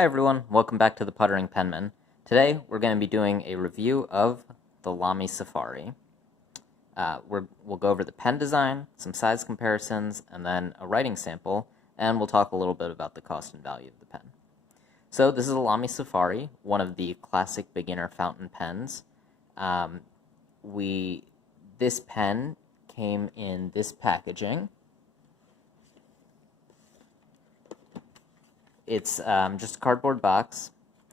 Hi everyone, welcome back to the Puttering Penman. Today we're going to be doing a review of the Lamy Safari. We'll go over the pen design, some size comparisons, and then a writing sample, and we'll talk a little bit about the cost and value of the pen. So this is a Lamy Safari, one of the classic beginner fountain pens. This pen came in this packaging. It's just a cardboard box.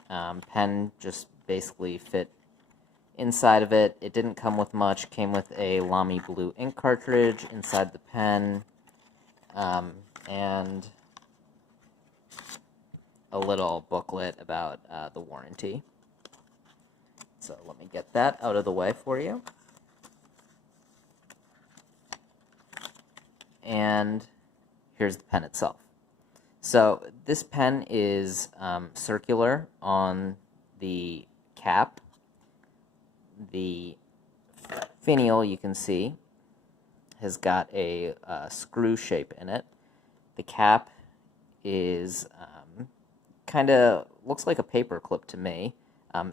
Pen just basically fit inside of it. It didn't come with much. Came with a Lamy blue ink cartridge inside the pen, and a little booklet about the warranty. So let me get that out of the way for you. And here's the pen itself. So this pen is circular on the cap. The finial, you can see, has got a screw shape in it. The cap is kind of looks like a paper clip to me.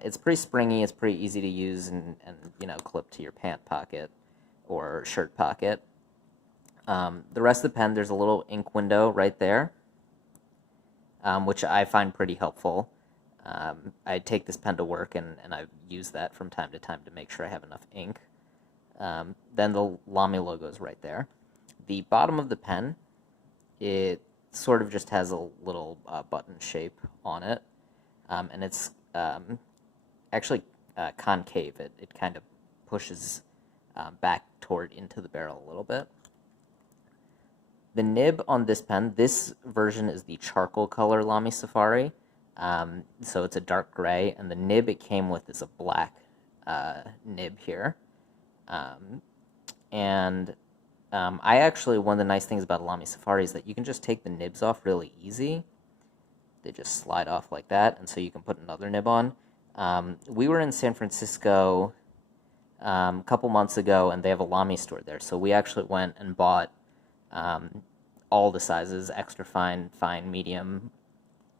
It's pretty springy. It's pretty easy to use and clip to your pant pocket or shirt pocket. The rest of the pen, there's a little ink window right there, which I find pretty helpful. I take this pen to work, and I use that from time to make sure I have enough ink. Then the Lamy logo is right there. The bottom of the pen, it sort of just has a little button shape on it, and it's actually concave. It kind of pushes back toward into the barrel a little bit. The nib on this pen, this version is the charcoal color Lamy Safari, so it's a dark gray, and the nib it came with is a black nib here. I actually, one of the nice things about a Lamy Safari is that you can just take the nibs off really easy. They just slide off like that, and so you can put another nib on. We were in San Francisco a couple months ago, and they have a Lamy store there, so we actually went and bought all the sizes, extra fine, fine, medium,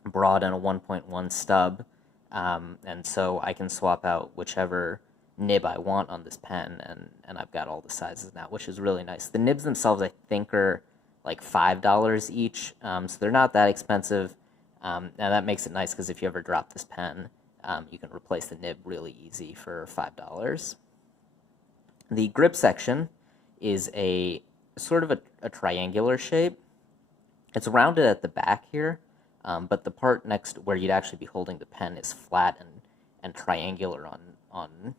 broad, and a 1.1 stub, and so I can swap out whichever nib I want on this pen, and I've got all the sizes now, which is really nice. The nibs themselves, I think, are like $5 each, so they're not that expensive, and that makes it nice because if you ever drop this pen, you can replace the nib really easy for $5. The grip section is a sort of a triangular shape. It's rounded at the back here, but the part next where you'd actually be holding the pen is flat and triangular on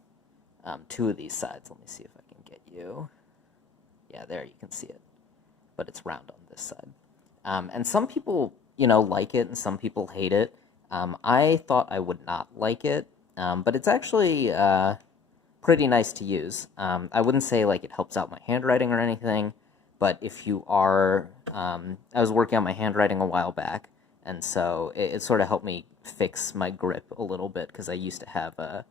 two of these sides. Let me see if I can get you. Yeah, there you can see it, but it's round on this side. And some people, like it, and some people hate it. I thought I would not like it, but it's actually pretty nice to use. I wouldn't say like it helps out my handwriting or anything, but if you are, I was working on my handwriting a while back, and so it sort of helped me fix my grip a little bit, because I used to have a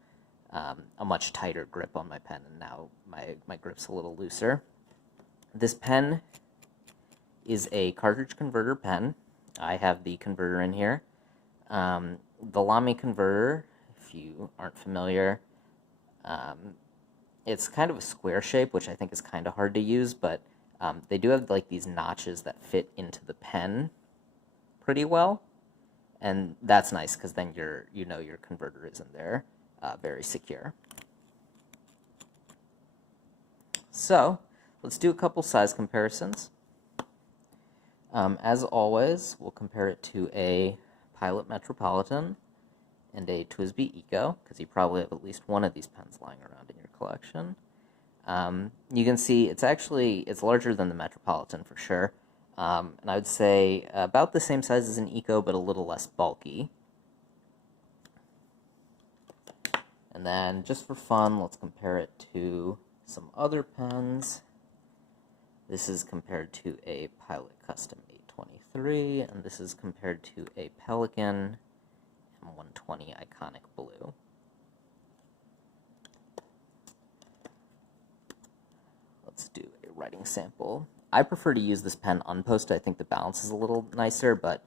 much tighter grip on my pen, and now my grip's a little looser. This pen is a cartridge converter pen. I have the converter in here. The Lamy converter, if you aren't familiar, it's kind of a square shape, which I think is kind of hard to use, but they do have like these notches that fit into the pen pretty well, and that's nice because then your converter is in there very secure. So let's do a couple size comparisons. As always, we'll compare it to a Pilot Metropolitan and a TWSBI Eco, because you probably have at least one of these pens lying around in your collection. You can see it's larger than the Metropolitan for sure, and I would say about the same size as an Eco, but a little less bulky. And then, just for fun, let's compare it to some other pens. This is compared to a Pilot Custom 823, and this is compared to a Pelikan M120 Iconic Blue. Let's do a writing sample. I prefer to use this pen unposted. I think the balance is a little nicer, but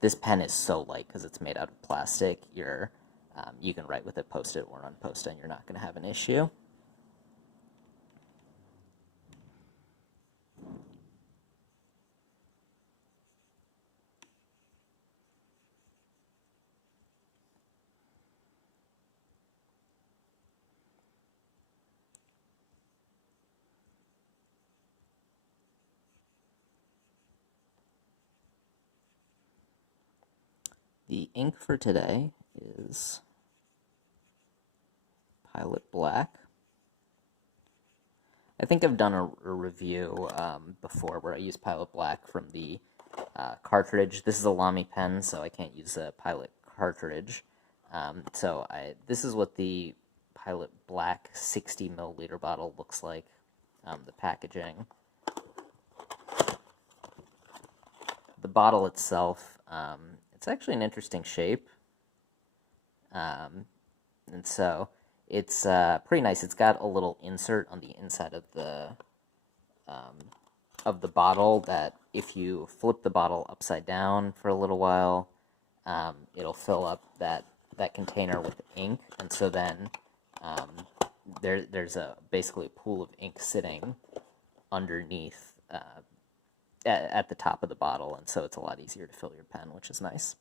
This pen is so light because it's made out of plastic. You can write with it post-it or unpost-it, and you're not going to have an issue. The ink for today is Pilot Black. I think I've done a review before where I used Pilot Black from the Cartridge. This is a Lamy pen, so I can't use a Pilot Cartridge. This is what the Pilot Black 60 milliliter bottle looks like, the packaging. The bottle itself, it's actually an interesting shape. And so it's pretty nice. It's got a little insert on the inside of the bottle that if you flip the bottle upside down for a little while, it'll fill up that container with ink. And so then there's basically a pool of ink sitting underneath at the top of the bottle, and so it's a lot easier to fill your pen, which is nice.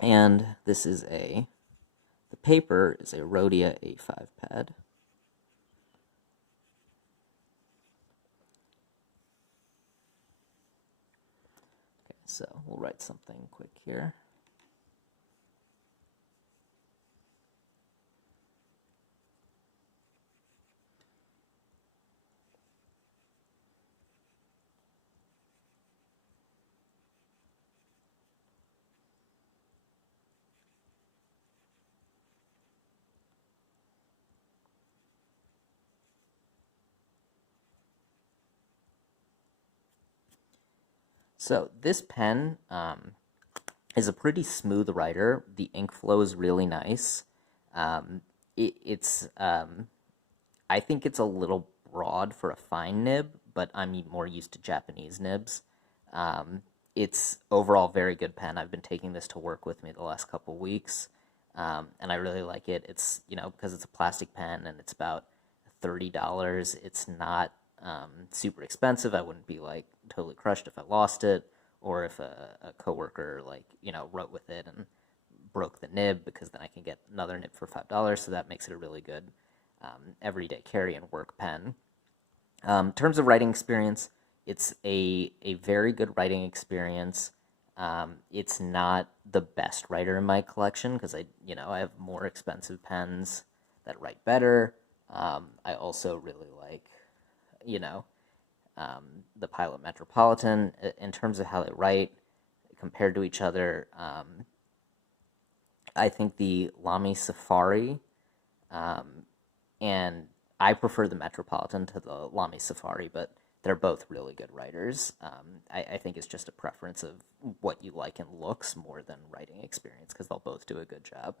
And this is the paper is a Rhodia A5 pad. Okay, so we'll write something quick here. So this pen is a pretty smooth writer. The ink flow is really nice. I think it's a little broad for a fine nib, but I'm more used to Japanese nibs. It's overall very good pen. I've been taking this to work with me the last couple weeks, and I really like it. It's, because it's a plastic pen and it's about $30. It's not super expensive. I wouldn't be like totally crushed if I lost it, or if a coworker wrote with it and broke the nib, because then I can get another nib for $5. So that makes it a really good everyday carry and work pen. In terms of writing experience, it's a very good writing experience. It's not the best writer in my collection because I have more expensive pens that write better. I also really like the Pilot Metropolitan. In terms of how they write compared to each other, I think the Lamy Safari, and I prefer the Metropolitan to the Lamy Safari, but they're both really good writers. I think it's just a preference of what you like in looks more than writing experience, because they'll both do a good job.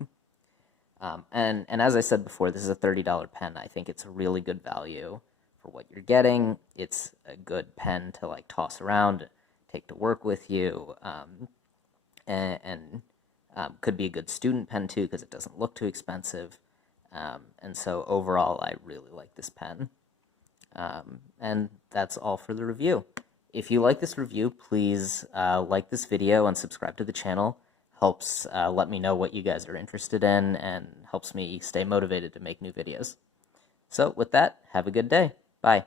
And as I said before, this is a $30 pen. I think it's a really good value for what you're getting. It's a good pen to like toss around, take to work with you, and could be a good student pen too, because it doesn't look too expensive. And so overall, I really like this pen. And that's all for the review. If you like this review, please like this video and subscribe to the channel. Helps let me know what you guys are interested in and helps me stay motivated to make new videos. So with that, have a good day. Bye.